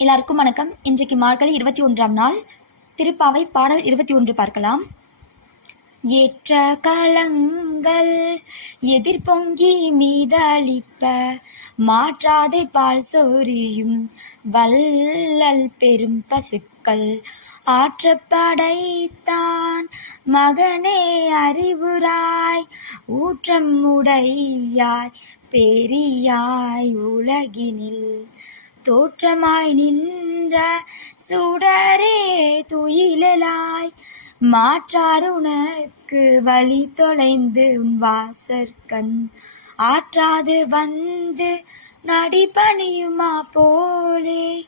எல்லாருக்கும் வணக்கம். இன்றைக்கு மார்கழி இருபத்தி ஒன்றாம் நாள். திருப்பாவை பாடல் இருபத்தி ஒன்று பார்க்கலாம். ஏற்ற கலங்கள் எதிர்பொங்கி மீதளிப்ப மாற்றாதே பால் சோரியும் வல்லல் பெரும் பசுக்கள். ஆற்றப்படைத்தான் மகனே அறிவுராய் ஊற்றம் உடையாய் பெரியாய் உலகினில். தோற்றமாய் நின்ற சுடரே துயிலாய் மாற்றாருனக்கு வழி தொலைந்து வாசற்கண். ஆற்றாது வந்து நடிபணியுமா போலே?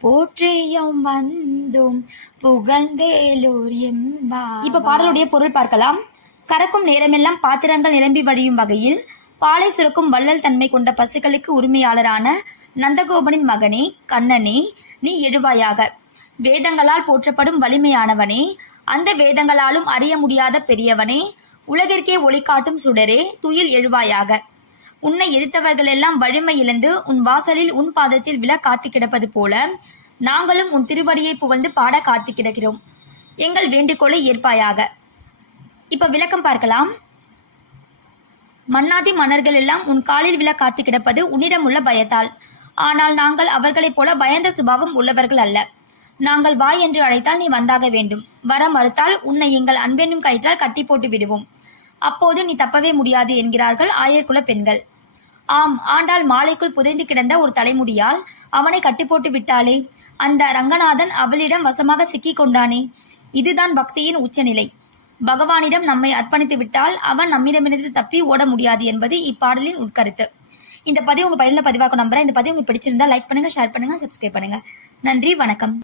போற்றியும் வந்தும் புகழ்ந்தேலூர் எம்பா. இப்ப பாடலுடைய பொருள் பார்க்கலாம். கறக்கும் நேரமெல்லாம் பாத்திரங்கள் நிரம்பி வழியும் வகையில் பாலை சுரக்கும் வள்ளல் தன்மை கொண்ட பசுக்களுக்கு உரிமையாளரான நந்தகோபனின் மகனே கண்ணனே நீ எழுவாயாக. வேதங்களால் போற்றப்படும் வலிமையானவனே அந்த வேதங்களாலும் அறிய முடியாத பெரியவனே உலகிற்கே ஒளி காட்டும் சுடரே துயில் எழுவாயாக. உன்னை எரித்தவர்களெல்லாம் வலிமை இழந்து உன் வாசலில் உன் பாதத்தில் விழ காத்து கிடப்பது போல நாங்களும் உன் திருவடியை புகழ்ந்து பாட காத்து கிடக்கிறோம். எங்கள் வேண்டுகோளை ஏற்பாயாக. இப்ப விளக்கம் பார்க்கலாம். மன்னாதி மன்னர்கள் எல்லாம் உன் காலில் விழ காத்து கிடப்பது உன்னிடம் உள்ள பயத்தால். ஆனால் நாங்கள் அவர்களைப் போல பயந்த சுபாவம் உள்ளவர்கள் அல்ல. நாங்கள் வா என்று அழைத்தால் நீ வந்தாக வேண்டும். வர மறுத்தால் உன்னை எங்கள் அன்பெனும் கயிற்றால் கட்டி போட்டு விடுவோம். அப்போது நீ தப்பவே முடியாது என்கிறார்கள் ஆயர்குல பெண்கள். ஆம் ஆண்டாள் மாலைக்குள் புதைந்து கிடந்த ஒரு தலைமுடியால் அவனை கட்டி போட்டு விட்டாளே. அந்த ரங்கநாதன் அவளிடம் வசமாக சிக்கிக் கொண்டானே. இதுதான் பக்தியின் உச்சநிலை. பகவானிடம் நம்மை அர்ப்பணித்து விட்டால் அவன் நம்மிடமிருந்து தப்பி ஓட முடியாது என்பது இப்பாடலின் உட்கருத்து. இந்த பதிவு உங்க பயனுள்ள பதிவாக நம்புறேன் இந்த பதிவு உங்களுக்கு பிடிச்சிருந்தா லைக் பண்ணுங்க ஷேர் பண்ணுங்கள் சப்ஸ்கிரைப் பண்ணுங்க. நன்றி வணக்கம்.